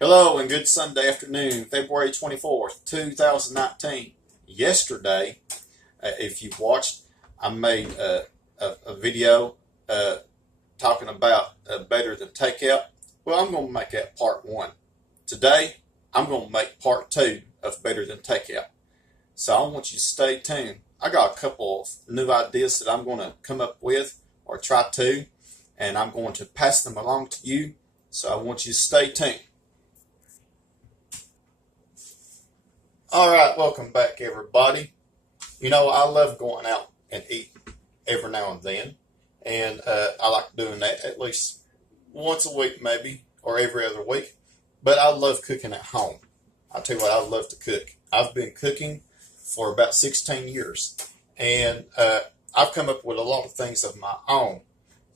Hello and good Sunday afternoon, February 24th, 2019. Yesterday, if you watched, I made a video talking about better than takeout. Well, I'm going to make that part one. Today, I'm going to make part two of better than takeout. So I want you to stay tuned. I got a couple of new ideas that I'm going to come up with or try to, and I'm going to pass them along to you. So I want you to stay tuned. All right, welcome back, everybody. You know, I love going out and eat every now and then, and I like doing that at least once a week, maybe, or every other week. But I love cooking at home. I tell you what, I love to cook. I've been cooking for about 16 years, and I've come up with a lot of things of my own.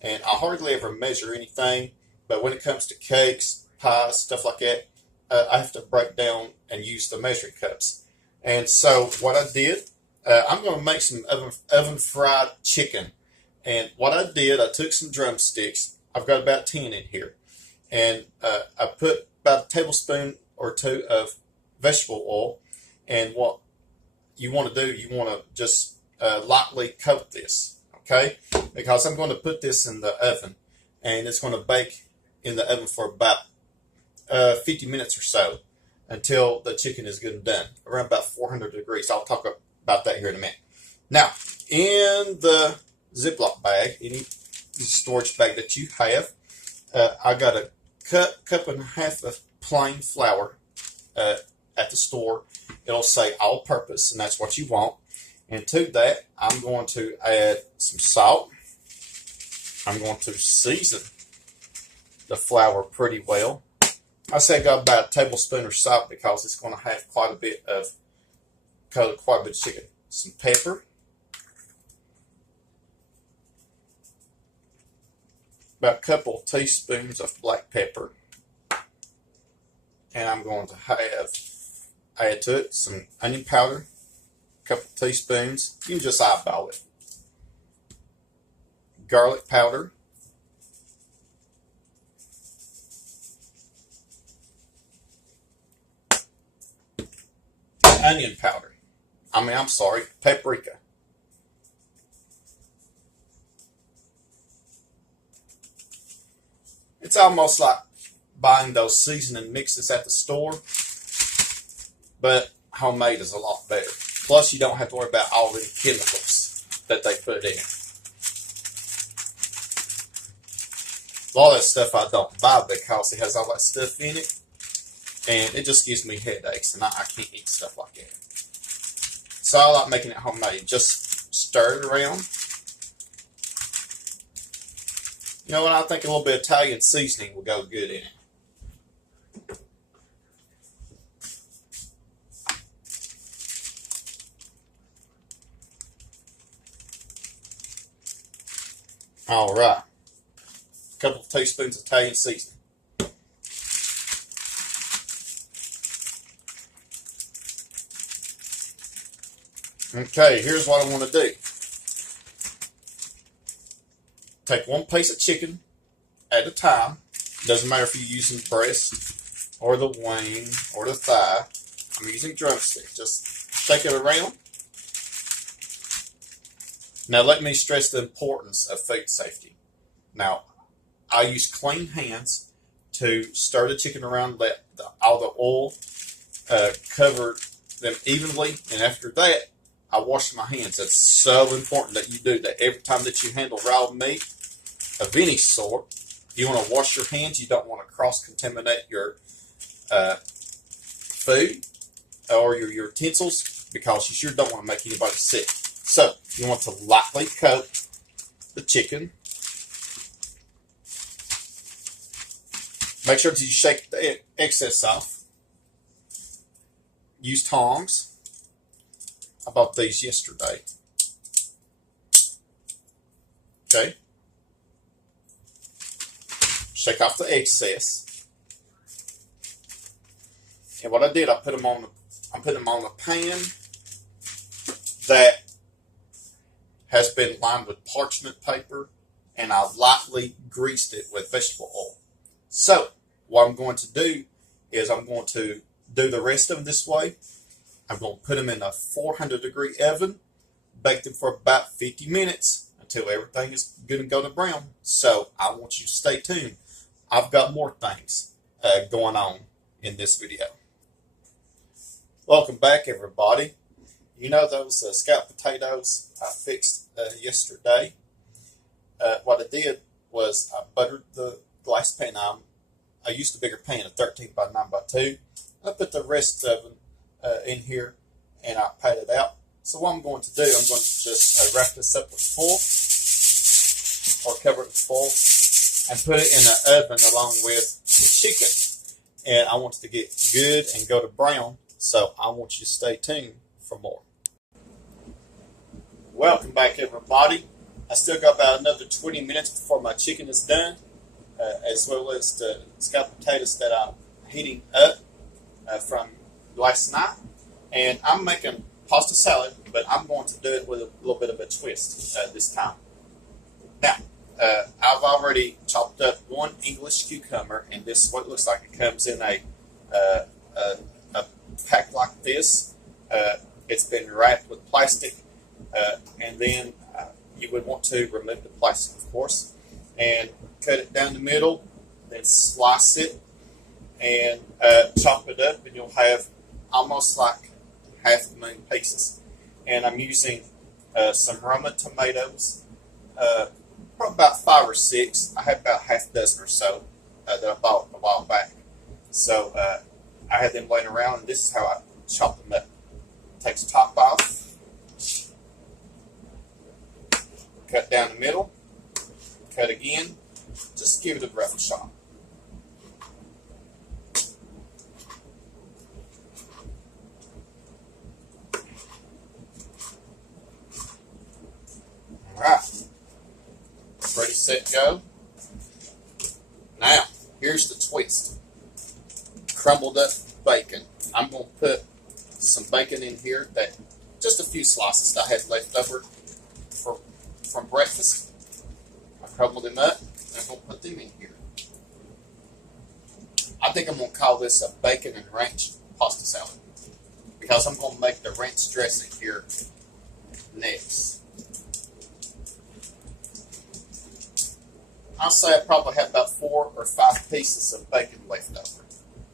And I hardly ever measure anything, but when it comes to cakes, pies, stuff like that, I have to break down and use the measuring cups. And so what I did, I'm going to make some oven fried chicken. And what I did, I took some drumsticks. I've got about 10 in here. And I put about a tablespoon or two of vegetable oil. And what you want to do, you want to just lightly coat this, okay? Because I'm going to put this in the oven. And it's going to bake in the oven for about 50 minutes or so until the chicken is good and done, around about 400 degrees. I'll talk about that here in a minute. Now, in the Ziploc bag, any storage bag that you have, I got a cup and a half of plain flour at the store. It'll say all purpose, and that's what you want. And to that, I'm going to add some salt. I'm going to season the flour pretty well. I say I got about a tablespoon of salt because it's going to have quite a bit of chicken. Some pepper, about a couple of teaspoons of black pepper, and I'm going to add to it some onion powder, a couple of teaspoons. You can just eyeball it. Garlic powder. Onion powder. Paprika. It's almost like buying those seasoning mixes at the store, but homemade is a lot better. Plus, you don't have to worry about all the chemicals that they put in. A lot of that stuff I don't buy because it has all that stuff in it, and it just gives me headaches, and I can't eat stuff like that. So I like making it homemade. Just stir it around. You know what? I think a little bit of Italian seasoning will go good in it. All right. A couple of teaspoons of Italian seasoning. Okay, here's what I want to do. Take one piece of chicken at a time. Doesn't matter if you're using breast or the wing or the thigh. I'm using drumstick. Just shake it around. Now let me stress the importance of food safety. Now, I use clean hands to stir the chicken around, let all the oil cover them evenly, and after that, I wash my hands. That's so important that you do that. Every time that you handle raw meat of any sort, you want to wash your hands. You don't want to cross-contaminate your food or your utensils because you sure don't want to make anybody sick. So, you want to lightly coat the chicken. Make sure that you shake the excess off. Use tongs. I bought these yesterday. Okay. Shake off the excess. And what I did, I put them on a pan that has been lined with parchment paper, and I lightly greased it with vegetable oil. So, what I'm going to do is I'm going to do the rest of them this way. I'm going to put them in a 400-degree oven, bake them for about 50 minutes until everything is going to go to brown. So I want you to stay tuned. I've got more things going on in this video. Welcome back, everybody. You know those scalloped potatoes I fixed yesterday? What I did was I buttered the glass pan on. I used a bigger pan, a 13 by 9 by 2. I put the rest of them in here and I pat it out. So what I'm going to do, I'm going to just wrap this up with foil or cover it with foil and put it in the oven along with the chicken. And I want it to get good and go to brown. So I want you to stay tuned for more. Welcome back, everybody. I still got about another 20 minutes before my chicken is done, as well as the scalloped potatoes that I'm heating up from last night. And I'm making pasta salad, but I'm going to do it with a little bit of a twist this time. Now, I've already chopped up one English cucumber, and this is what it looks like. It comes in a pack like this. It's been wrapped with plastic, and then you would want to remove the plastic, of course, and cut it down the middle, then slice it and chop it up, and you'll have almost like half a million pieces. And I'm using some Roma tomatoes, probably about 5 or 6. I have about half a dozen or so that I bought a while back. So I had them laying around, and this is how I chop them up. Take the top off, cut down the middle, cut again, just give it a rough chop. Alright, ready, set, go. Now, here's the twist. Crumbled up bacon. I'm going to put some bacon in here, that just a few slices that I had left over from breakfast. I crumbled them up, and I'm going to put them in here. I think I'm going to call this a bacon and ranch pasta salad, because I'm going to make the ranch dressing here next. I'll say I probably have about 4 or 5 pieces of bacon left over.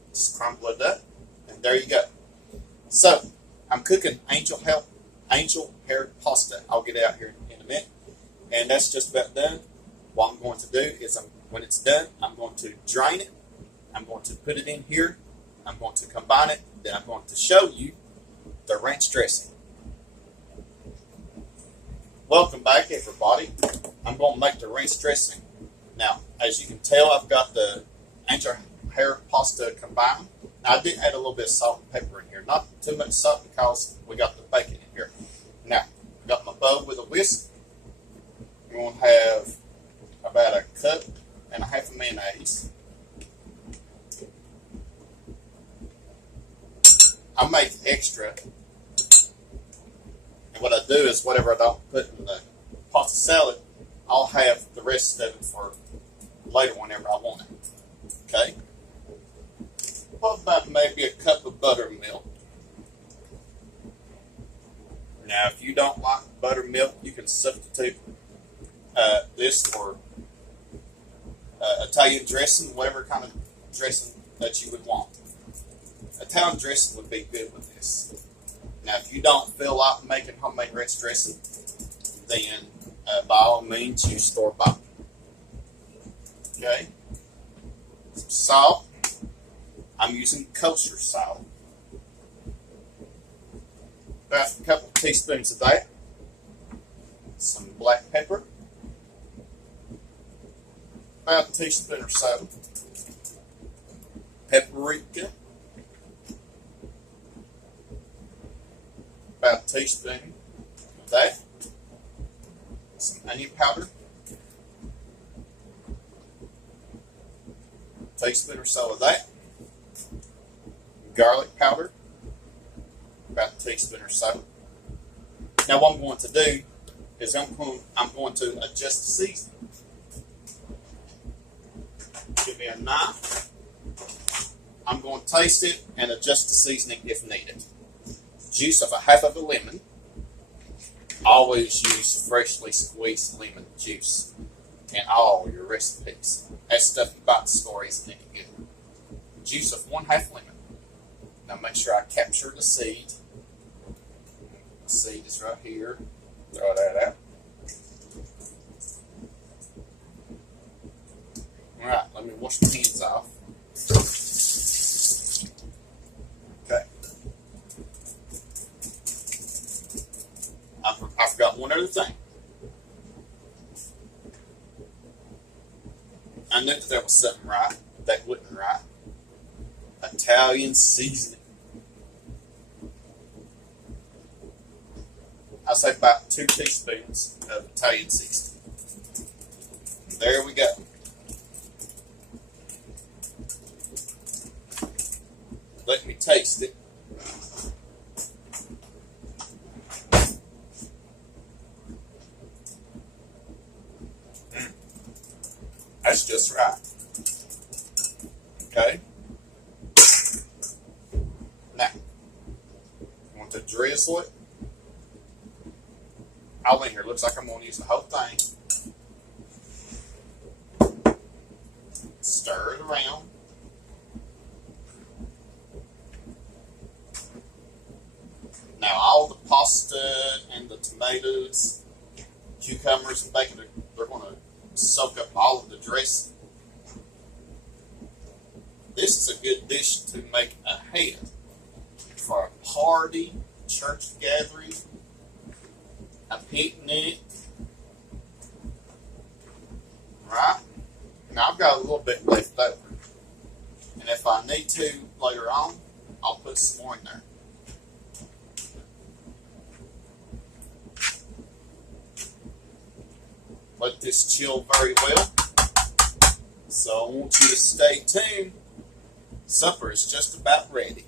Just crumble it up, and there you go. So, I'm cooking angel hair pasta. I'll get out here in a minute. And that's just about done. What I'm going to do is, when it's done, I'm going to drain it. I'm going to put it in here. I'm going to combine it. Then I'm going to show you the ranch dressing. Welcome back, everybody. I'm going to make the ranch dressing. Now, as you can tell, I've got the angel hair pasta combined. Now, I did add a little bit of salt and pepper in here. Not too much salt because we got the bacon in here. Now, I've got my bowl with a whisk. I'm going to have about a cup and a half of mayonnaise. I make extra. And what I do is whatever I don't put in the pasta salad, I'll have the rest of it for later whenever I want it. Okay? What about maybe a cup of buttermilk? Now, if you don't like buttermilk, you can substitute this for Italian dressing, whatever kind of dressing that you would want. Italian dressing would be good with this. Now, if you don't feel like making homemade ranch dressing, then by all means, use store-bought. Okay? Some salt. I'm using kosher salt. About a couple of teaspoons of that. Some black pepper. About a teaspoon or so. Paprika. About a teaspoon of that. Some onion powder. A teaspoon or so of that. Garlic powder, about a teaspoon or so. Now what I'm going to do is I'm going to adjust the seasoning. Give me a knife. I'm going to taste it and adjust the seasoning if needed. Juice of a half of a lemon. Always use freshly squeezed lemon juice in all your recipes. That stuff you buy at the store isn't any good. Juice of 1/2 lemon. Now make sure I capture the seed. The seed is right here. Throw that out. Alright, let me wash my hands off. Okay. I forgot one other thing. I knew that there was something right that wasn't right. Italian seasoning. I say about 2 teaspoons of Italian seasoning. There we go. Let me taste it. That's just right. Okay. Now, I want to drizzle it. I'll in here. Looks like I'm going to use the whole thing. Stir it around. Now, all the pasta and the tomatoes, cucumbers, and bacon, they're going to soak up all of the dressing. This is a good dish to make ahead for a party, church gathering, a picnic. Right? Now I've got a little bit left over. And if I need to later on, I'll put some more in there. Let this chill very well. So I want you to stay tuned. Supper is just about ready.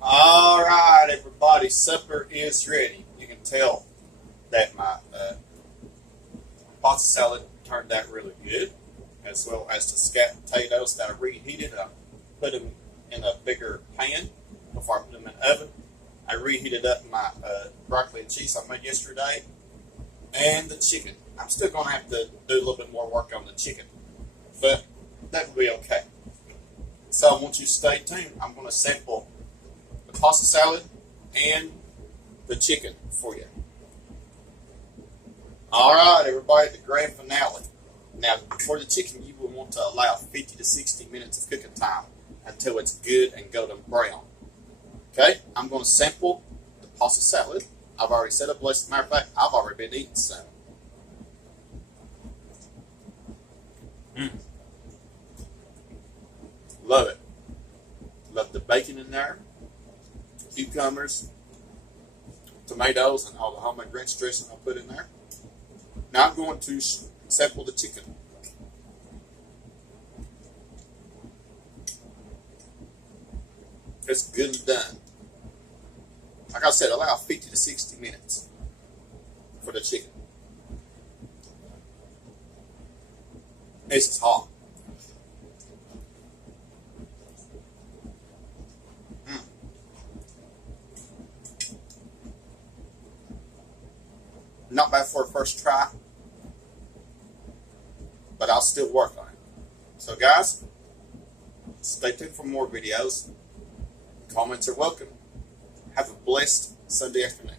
All right, everybody, supper is ready. You can tell that my pasta salad turned out really good, as well as the scalloped potatoes that I reheated. I put them in a bigger pan before I put them in the oven. I reheated up my broccoli and cheese I made yesterday, and the chicken. I'm still going to have to do a little bit more work on the chicken, but that will be okay. So I want you to stay tuned. I'm going to sample the pasta salad and the chicken for you. All right, everybody, the grand finale. Now, for the chicken, you will want to allow 50 to 60 minutes of cooking time until it's good and golden brown. Okay, I'm going to sample the pasta salad. I've already set up a list. As a matter of fact, I've already been eating some. Love it. Love the bacon in there, cucumbers, tomatoes, and all the homemade ranch dressing I put in there. Now I'm going to sample the chicken. It's good and done. Like I said, allow 50 to 60 minutes for the chicken. This is hot. Not bad for a first try, but I'll still work on it. So guys, stay tuned for more videos. Comments are welcome. Have a blessed Sunday afternoon.